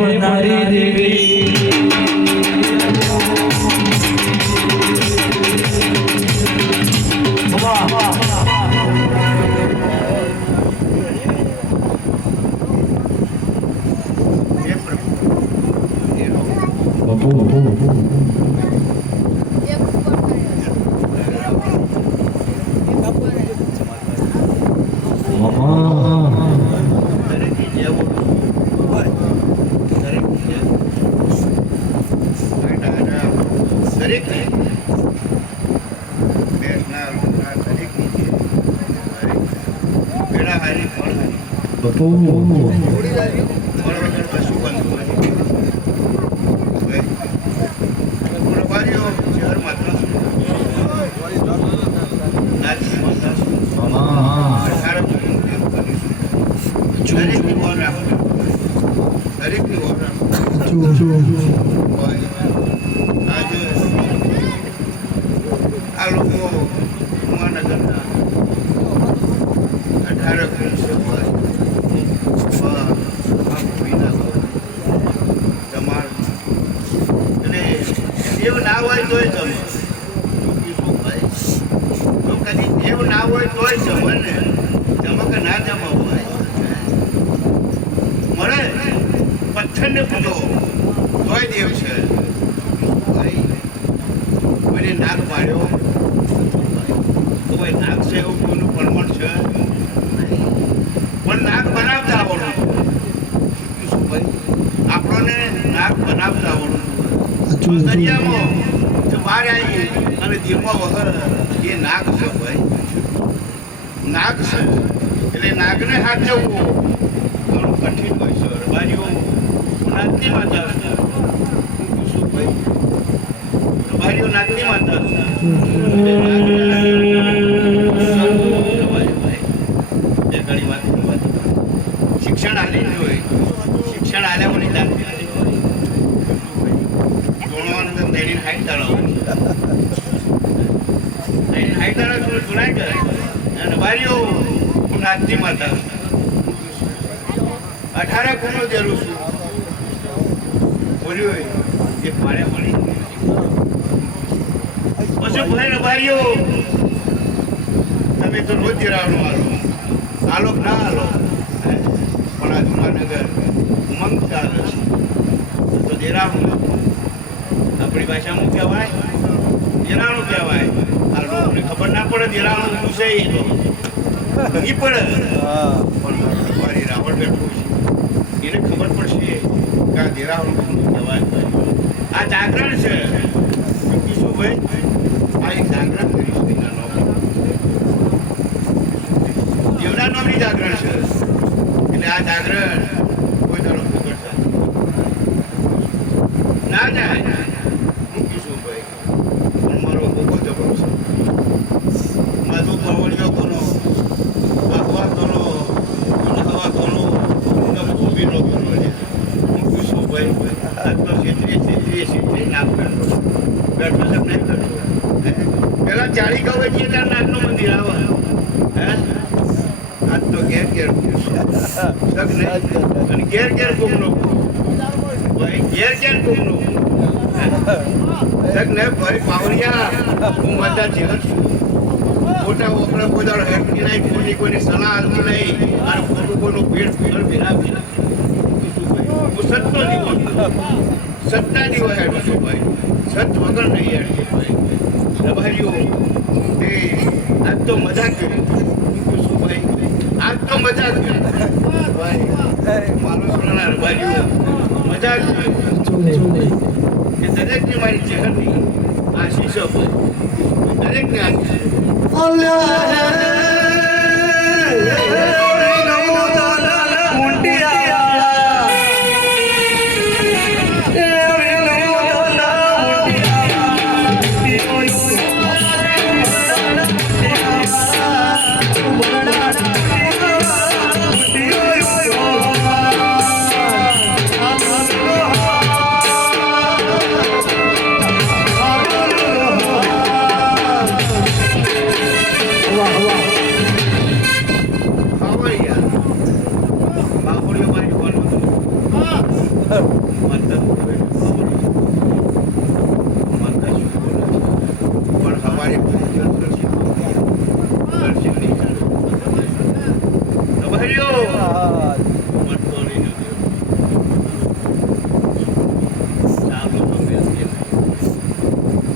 બનારી દેવી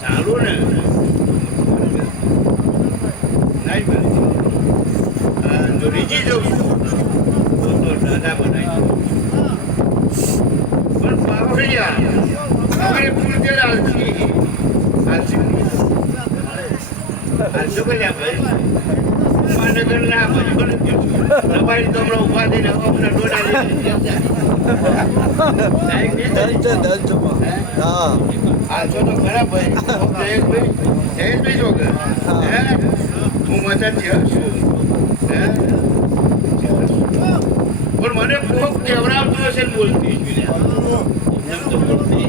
ચાલુ ને જો રીજી જવું તો દાદા બનાવી પણ પાવડિયા અમારે પૂર્ણ આલસી આલસી કર્યા ભાઈ મહાનગર ના ભાઈ રબારી તો હમણાં ઉભા થઈને અમને ડોડા આલસો તો ખરાબ ભાઈ જયેશભાઈ છોકરા હું મજાથી હશું પણ મને કોક કેવડાવતું હશે ને બોલતી એમ તો બોલતી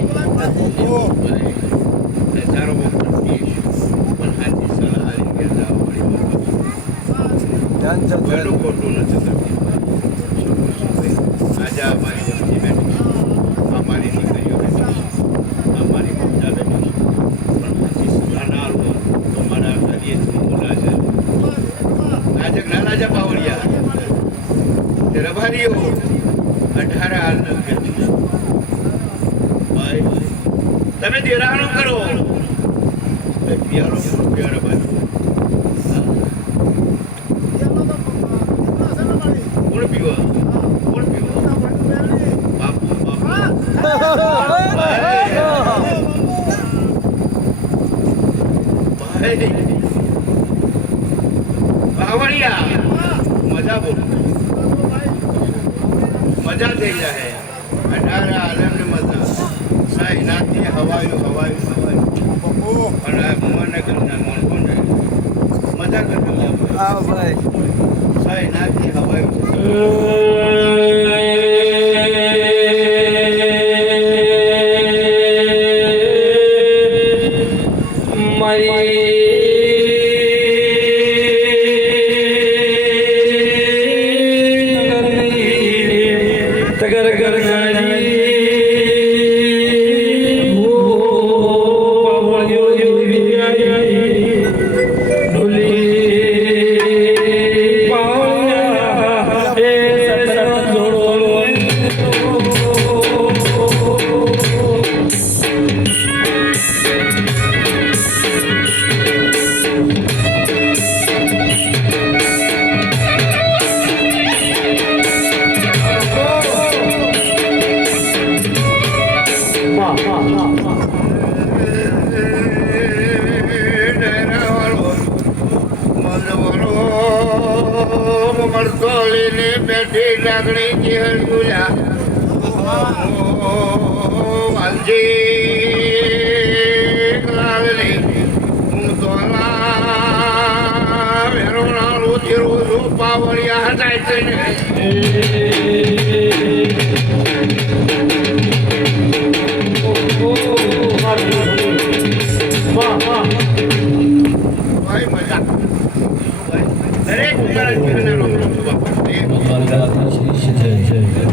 સારો બોલતી પણ હાથી સલાહ આલી કે જાવ પડી ખોટું નથી આજે અમારી વસ્તી બેઠી અમારી દીકરીઓ બેઠી અમારી મમતા બેઠી પણ હાથી સલાહ ના આલો તો મારા હરિયેથી બોલા છે આજે જ્ઞાનાજા પાવડિયા રબારીઓ 18 હાલ ભાઈ તમે દેરાણું કરો પિયારો પિયારો ભાઈ કોણ પીવા બાપુ ભાઈ પાવડિયા મજા બોલો મજા થઈ જાય 18 આલમની મજા સાઈ નાથી હવાયું અને મને કરના મન કોને મજા કરી આ ભાઈ સાઈ નાથી હવાયું મળતોલીને બેઠી લાગણી કે હરગુલા વાલજી લાગણી હું તો વેરોણા રોજી રોજ પાવડિયા હટાય છે ભાઈ મજા દરેક ઉંમરના જીવનનો શ્રી